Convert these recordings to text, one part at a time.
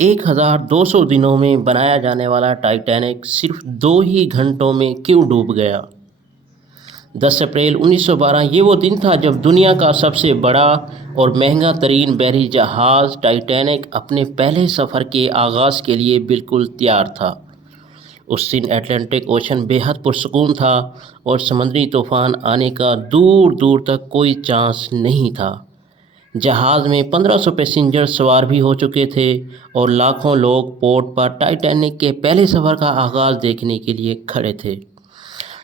1200 دنوں میں بنایا جانے والا ٹائٹینک صرف 2 ہی گھنٹوں میں کیوں ڈوب گیا؟ 10 اپریل 1912 یہ وہ دن تھا جب دنیا کا سب سے بڑا اور مہنگا ترین بحری جہاز ٹائٹینک اپنے پہلے سفر کے آغاز کے لیے بالکل تیار تھا۔ اس دن اٹلانٹک اوشن بے حد پرسکون تھا اور سمندری طوفان آنے کا دور دور تک کوئی چانس نہیں تھا۔ جہاز میں 1500 پیسنجر سوار بھی ہو چکے تھے اور لاکھوں لوگ پورٹ پر ٹائٹینک کے پہلے سفر کا آغاز دیکھنے کے لیے کھڑے تھے۔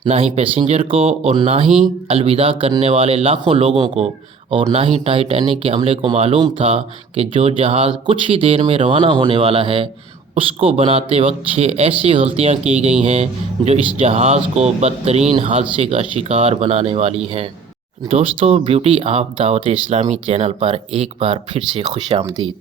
نہ ہی پیسنجر کو اور نہ ہی الوداع کرنے والے لاکھوں لوگوں کو اور نہ ہی ٹائٹینک کے عملے کو معلوم تھا کہ جو جہاز کچھ ہی دیر میں روانہ ہونے والا ہے، اس کو بناتے وقت 6 ایسی غلطیاں کی گئی ہیں جو اس جہاز کو بدترین حادثے کا شکار بنانے والی ہیں۔ دوستو، بیوٹی آف دعوت اسلامی چینل پر ایک بار پھر سے خوش آمدید۔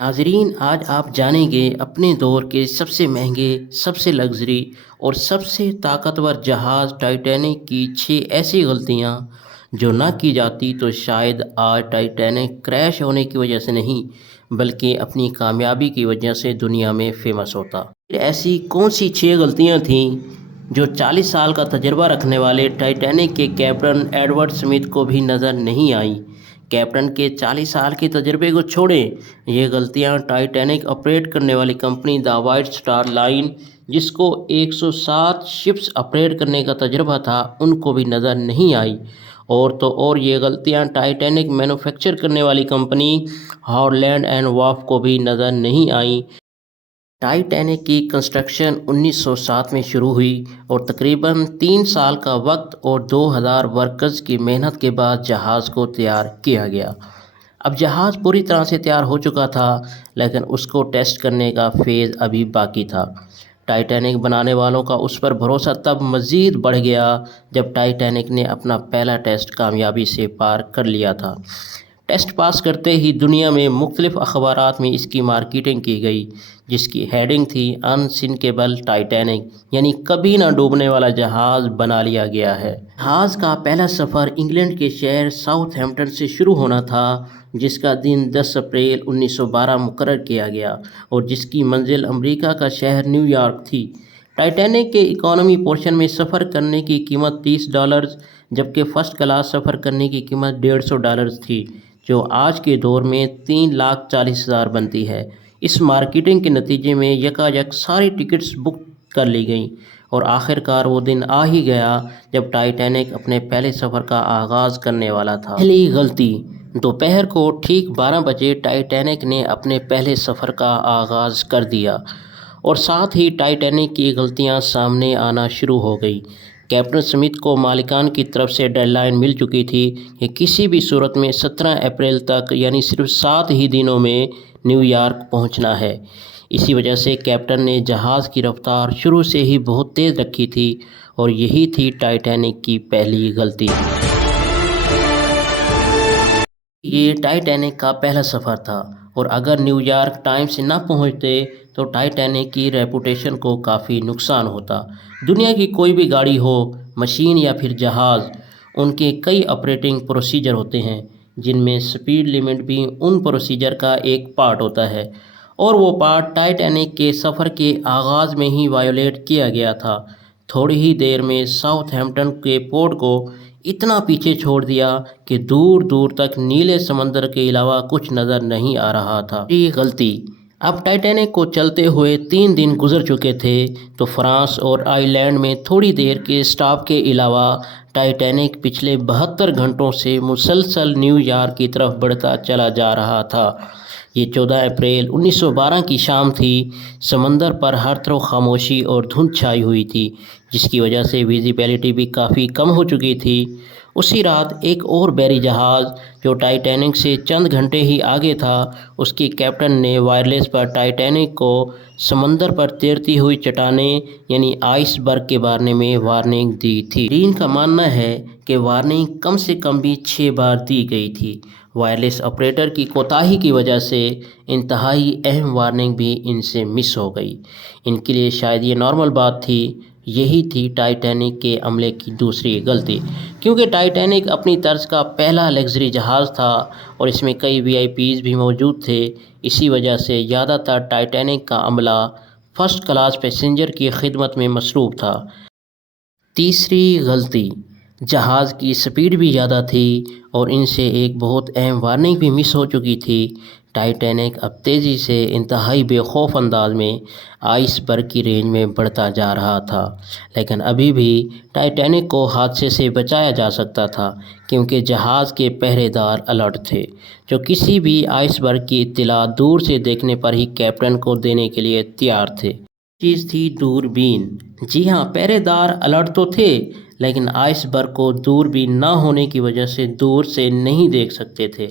ناظرین، آج آپ جانیں گے اپنے دور کے سب سے مہنگے، سب سے لگژری اور سب سے طاقتور جہاز ٹائٹینک کی 6 ایسی غلطیاں جو نہ کی جاتی تو شاید آج ٹائٹینک کریش ہونے کی وجہ سے نہیں بلکہ اپنی کامیابی کی وجہ سے دنیا میں فیمس ہوتا۔ ایسی کون سی 6 غلطیاں تھیں جو 40 سال کا تجربہ رکھنے والے ٹائٹینک کے کیپٹن ایڈورڈ سمتھ کو بھی نظر نہیں آئیں؟ کیپٹن کے 40 سال کے تجربے کو چھوڑیں، یہ غلطیاں ٹائٹینک آپریٹ کرنے والی کمپنی دا وائٹ سٹار لائن، جس کو 107 شپس آپریٹ کرنے کا تجربہ تھا، ان کو بھی نظر نہیں آئی۔ اور تو اور یہ غلطیاں ٹائٹینک مینوفیکچر کرنے والی کمپنی ہالینڈ اینڈ وارف کو بھی نظر نہیں آئیں۔ ٹائٹینک کی کنسٹرکشن 1907 میں شروع ہوئی اور تقریباً 3 سال کا وقت اور 2000 ورکرز کی محنت کے بعد جہاز کو تیار کیا گیا۔ اب جہاز پوری طرح سے تیار ہو چکا تھا، لیکن اس کو ٹیسٹ کرنے کا فیز ابھی باقی تھا۔ ٹائٹینک بنانے والوں کا اس پر بھروسہ تب مزید بڑھ گیا جب ٹائٹینک نے اپنا پہلا ٹیسٹ کامیابی سے پار کر لیا تھا۔ ٹیسٹ پاس کرتے ہی دنیا میں مختلف اخبارات میں اس کی مارکیٹنگ کی گئی، جس کی ہیڈنگ تھی انسنکیبل ٹائٹینک، یعنی کبھی نہ ڈوبنے والا جہاز بنا لیا گیا ہے۔ جہاز کا پہلا سفر انگلینڈ کے شہر ساؤتھ ہیمپٹن سے شروع ہونا تھا، جس کا دن 10 اپریل 1912 مقرر کیا گیا اور جس کی منزل امریکہ کا شہر نیو یارک تھی۔ ٹائٹینک کے اکانومی پورشن میں سفر کرنے کی قیمت $30 جبکہ فرسٹ کلاس سفر کرنے کی قیمت $150 تھی، جو آج کے دور میں 3,40,000 بنتی ہے۔ اس مارکیٹنگ کے نتیجے میں یکایک ساری ٹکٹس بک کر لی گئیں اور آخرکار وہ دن آ ہی گیا جب ٹائٹینک اپنے پہلے سفر کا آغاز کرنے والا تھا۔ پہلی غلطی۔ دوپہر کو ٹھیک 12 بجے ٹائٹینک نے اپنے پہلے سفر کا آغاز کر دیا اور ساتھ ہی ٹائٹینک کی غلطیاں سامنے آنا شروع ہو گئی۔ کیپٹن سمتھ کو مالکان کی طرف سے ڈیڈ لائن مل چکی تھی کہ کسی بھی صورت میں 17 اپریل تک، یعنی صرف 7 ہی دنوں میں نیو یارک پہنچنا ہے۔ اسی وجہ سے کیپٹن نے جہاز کی رفتار شروع سے ہی بہت تیز رکھی تھی اور یہی تھی ٹائٹینک کی پہلی غلطی۔ یہ ٹائٹینک کا پہلا سفر تھا اور اگر نیو یارک ٹائم سے نہ پہنچتے تو ٹائٹینک کی ریپوٹیشن کو کافی نقصان ہوتا۔ دنیا کی کوئی بھی گاڑی ہو، مشین یا پھر جہاز، ان کے کئی آپریٹنگ پروسیجر ہوتے ہیں، جن میں سپیڈ لیمٹ بھی ان پروسیجر کا ایک پارٹ ہوتا ہے، اور وہ پارٹ ٹائٹینک کے سفر کے آغاز میں ہی وائولیٹ کیا گیا تھا۔ تھوڑی ہی دیر میں ساؤتھ ہیمپٹن کے پورٹ کو اتنا پیچھے چھوڑ دیا کہ دور دور تک نیلے سمندر کے علاوہ کچھ نظر نہیں آ رہا تھا۔ یہ غلطی۔ اب ٹائٹینک کو چلتے ہوئے 3 دن گزر چکے تھے تو فرانس اور آئرلینڈ میں تھوڑی دیر کے اسٹاپ کے علاوہ ٹائٹینک پچھلے 72 گھنٹوں سے مسلسل نیو یارک کی طرف بڑھتا چلا جا رہا تھا۔ یہ 14 اپریل 1912 کی شام تھی۔ سمندر پر ہر طرف خاموشی اور دھند چھائی ہوئی تھی، جس کی وجہ سے ویزیبلٹی بھی کافی کم ہو چکی تھی۔ اسی رات ایک اور بحری جہاز جو ٹائٹینک سے چند گھنٹے ہی آگے تھا، اس کے کیپٹن نے وائرلیس پر ٹائٹینک کو سمندر پر تیرتی ہوئی چٹانیں یعنی آئس برگ کے بارے میں وارننگ دی تھی۔ ان کا ماننا ہے کہ وارننگ کم سے کم بھی 6 بار دی گئی تھی۔ وائرلیس آپریٹر کی کوتاہی کی وجہ سے انتہائی اہم وارننگ بھی ان سے مس ہو گئی۔ ان کے لیے شاید یہ نارمل بات تھی، یہی تھی ٹائٹینک کے عملے کی دوسری غلطی، کیونکہ ٹائٹینک اپنی طرز کا پہلا لگژری جہاز تھا اور اس میں کئی وی آئی پیز بھی موجود تھے۔ اسی وجہ سے زیادہ تر ٹائٹینک کا عملہ فرسٹ کلاس پیسنجر کی خدمت میں مصروف تھا۔ تیسری غلطی، جہاز کی سپیڈ بھی زیادہ تھی اور ان سے ایک بہت اہم وارننگ بھی مس ہو چکی تھی۔ ٹائٹینک اب تیزی سے انتہائی بے خوف انداز میں آئس برگ کی رینج میں بڑھتا جا رہا تھا، لیکن ابھی بھی ٹائٹینک کو حادثے سے بچایا جا سکتا تھا، کیونکہ جہاز کے پہرے دار الرٹ تھے، جو کسی بھی آئس برگ کی اطلاع دور سے دیکھنے پر ہی کیپٹن کو دینے کے لیے تیار تھے۔ چیز تھی دوربین۔ جی ہاں، پہرے دار الرٹ تو تھے، لیکن آئس برگ کو دوربین نہ ہونے کی وجہ سے دور سے نہیں دیکھ سکتے تھے،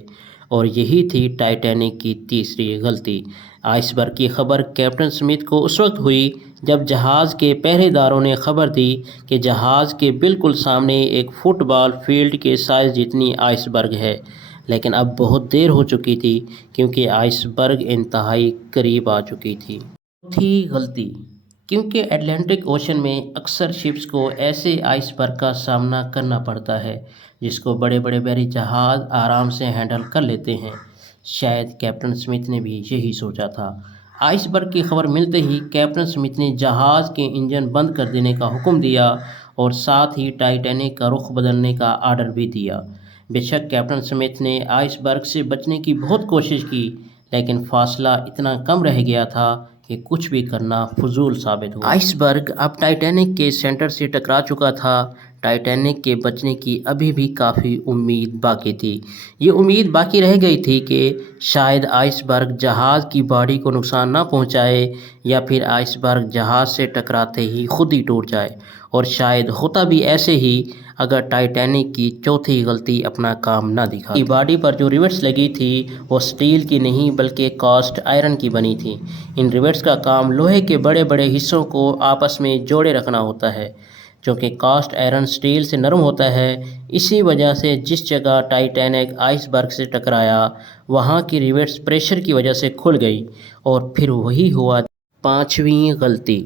اور یہی تھی ٹائٹینک کی تیسری غلطی۔ آئس برگ کی خبر کیپٹن اسمتھ کو اس وقت ہوئی جب جہاز کے پہرے داروں نے خبر دی کہ جہاز کے بالکل سامنے ایک فٹ بال فیلڈ کے سائز جتنی آئس برگ ہے، لیکن اب بہت دیر ہو چکی تھی کیونکہ آئس برگ انتہائی قریب آ چکی تھی۔ چوتھی غلطی، کیونکہ اٹلانٹک اوشن میں اکثر شپس کو ایسے آئس برگ کا سامنا کرنا پڑتا ہے جس کو بڑے بڑے بحری جہاز آرام سے ہینڈل کر لیتے ہیں۔ شاید کیپٹن اسمتھ نے بھی یہی سوچا تھا۔ آئس برگ کی خبر ملتے ہی کیپٹن اسمتھ نے جہاز کے انجن بند کر دینے کا حکم دیا اور ساتھ ہی ٹائٹینک کا رخ بدلنے کا آرڈر بھی دیا۔ بے شک کیپٹن اسمتھ نے آئس برگ سے بچنے کی بہت کوشش کی، لیکن فاصلہ اتنا کم رہ گیا تھا کہ کچھ بھی کرنا فضول ثابت ہوا۔ آئس برگ اب ٹائٹینک کے سینٹر سے ٹکرا چکا تھا۔ ٹائٹینک کے بچنے کی ابھی بھی کافی امید باقی تھی۔ یہ امید باقی رہ گئی تھی کہ شاید آئس برگ جہاز کی باڈی کو نقصان نہ پہنچائے، یا پھر آئس برگ جہاز سے ٹکراتے ہی خود ہی ٹوٹ جائے، اور شاید ہوتا بھی ایسے ہی اگر ٹائٹینک کی چوتھی غلطی اپنا کام نہ دکھاتی۔ باڈی پر جو ریوٹس لگی تھی وہ سٹیل کی نہیں بلکہ کاسٹ آئرن کی بنی تھی۔ ان ریوٹس کا کام لوہے کے بڑے بڑے حصوں کو آپس میں جوڑے رکھنا ہوتا ہے۔ چونکہ کاسٹ آئرن سٹیل سے نرم ہوتا ہے، اسی وجہ سے جس جگہ ٹائٹینک آئس برگ سے ٹکرایا وہاں کی ریوٹس پریشر کی وجہ سے کھل گئی، اور پھر وہی ہوا۔ پانچویں غلطی،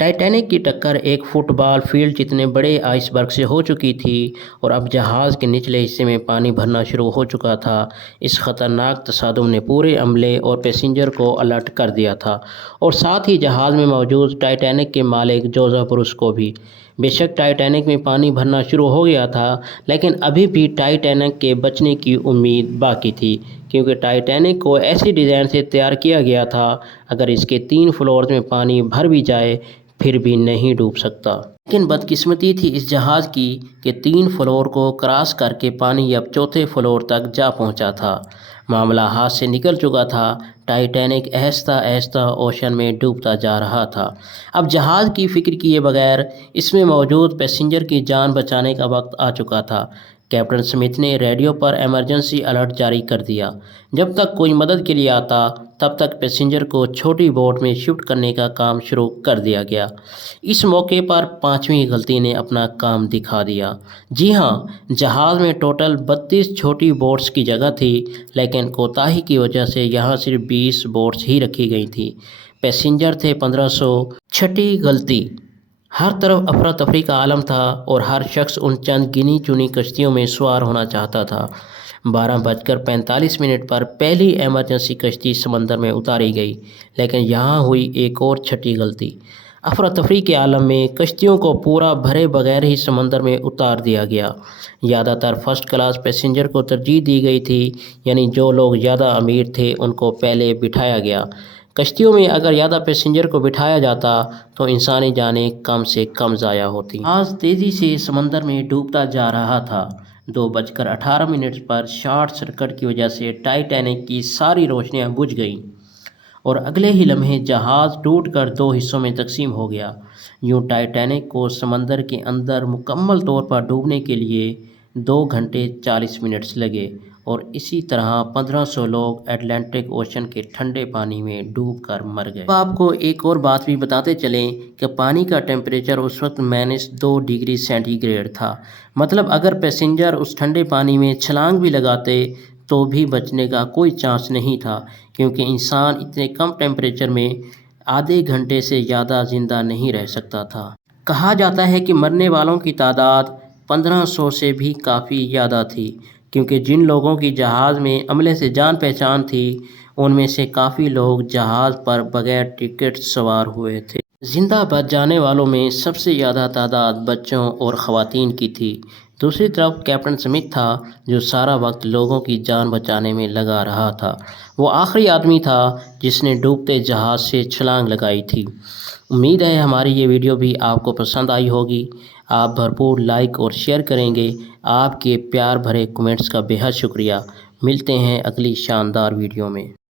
ٹائٹینک کی ٹکر ایک فٹ بال فیلڈ جتنے بڑے آئس برگ سے ہو چکی تھی اور اب جہاز کے نچلے حصے میں پانی بھرنا شروع ہو چکا تھا۔ اس خطرناک تصادم نے پورے عملے اور پیسنجر کو الرٹ کر دیا تھا، اور ساتھ ہی جہاز میں موجود ٹائٹینک کے مالک جوزف بروس کو بھی۔ بے شک ٹائٹینک میں پانی بھرنا شروع ہو گیا تھا، لیکن ابھی بھی ٹائٹینک کے بچنے کی امید باقی تھی، کیونکہ ٹائٹینک کو ایسی ڈیزائن سے تیار کیا گیا تھا اگر اس کے 3 فلورز میں پانی بھر بھی جائے پھر بھی نہیں ڈوب سکتا۔ لیکن بدقسمتی تھی اس جہاز کی کہ 3 فلور کو کراس کر کے پانی اب 4تھے فلور تک جا پہنچا تھا۔ معاملہ ہاتھ سے نکل چکا تھا۔ ٹائٹینک آہستہ آہستہ اوشن میں ڈوبتا جا رہا تھا۔ اب جہاز کی فکر کیے بغیر اس میں موجود پیسنجر کی جان بچانے کا وقت آ چکا تھا۔ کیپٹن اسمتھ نے ریڈیو پر ایمرجنسی الرٹ جاری کر دیا۔ جب تک کوئی مدد کے لیے آتا تب تک پیسنجر کو چھوٹی بوٹ میں شفٹ کرنے کا کام شروع کر دیا گیا۔ اس موقع پر پانچویں غلطی نے اپنا کام دکھا دیا۔ جی ہاں، جہاز میں ٹوٹل 32 چھوٹی بوٹس کی جگہ تھی، لیکن کوتاہی کی وجہ سے یہاں صرف 20 بوٹس ہی رکھی گئی تھیں۔ پیسنجر تھے 1500۔ چھٹی غلطی، ہر طرف افراتفری کا عالم تھا اور ہر شخص ان چند گنی چنی کشتیوں میں سوار ہونا چاہتا تھا۔ 12:45 پر پہلی ایمرجنسی کشتی سمندر میں اتاری گئی، لیکن یہاں ہوئی ایک اور چھٹی غلطی۔ افراتفری کے عالم میں کشتیوں کو پورا بھرے بغیر ہی سمندر میں اتار دیا گیا۔ زیادہ تر فرسٹ کلاس پیسنجر کو ترجیح دی گئی تھی، یعنی جو لوگ زیادہ امیر تھے ان کو پہلے بٹھایا گیا۔ کشتیوں میں اگر زیادہ پیسنجر کو بٹھایا جاتا تو انسانی جانیں کم سے کم ضائع ہوتی۔ جہاز تیزی سے سمندر میں ڈوبتا جا رہا تھا۔ 2:18 پر شارٹ سرکٹ کی وجہ سے ٹائٹینک کی ساری روشنیاں بجھ گئیں، اور اگلے ہی لمحے جہاز ٹوٹ کر 2 حصوں میں تقسیم ہو گیا۔ یوں ٹائٹینک کو سمندر کے اندر مکمل طور پر ڈوبنے کے لیے 2 گھنٹے 40 منٹ لگے، اور اسی طرح 1500 لوگ اٹلانٹک اوشن کے ٹھنڈے پانی میں ڈوب کر مر گئے۔ اب آپ کو ایک اور بات بھی بتاتے چلیں کہ پانی کا ٹیمپریچر اس وقت -2 ڈگری سینٹی گریڈ تھا۔ مطلب اگر پیسنجر اس ٹھنڈے پانی میں چھلانگ بھی لگاتے تو بھی بچنے کا کوئی چانس نہیں تھا، کیونکہ انسان اتنے کم ٹیمپریچر میں آدھے گھنٹے سے زیادہ زندہ نہیں رہ سکتا تھا۔ کہا جاتا ہے کہ مرنے والوں کی تعداد 1500 سے بھی کافی زیادہ تھی، کیونکہ جن لوگوں کی جہاز میں عملے سے جان پہچان تھی ان میں سے کافی لوگ جہاز پر بغیر ٹکٹ سوار ہوئے تھے۔ زندہ بچ جانے والوں میں سب سے زیادہ تعداد بچوں اور خواتین کی تھی۔ دوسری طرف کیپٹن اسمتھ تھا جو سارا وقت لوگوں کی جان بچانے میں لگا رہا تھا۔ وہ آخری آدمی تھا جس نے ڈوبتے جہاز سے چھلانگ لگائی تھی۔ امید ہے ہماری یہ ویڈیو بھی آپ کو پسند آئی ہوگی۔ آپ بھرپور لائک اور شیئر کریں گے۔ آپ کے پیار بھرے کمنٹس کا بے حد شکریہ۔ ملتے ہیں اگلی شاندار ویڈیو میں۔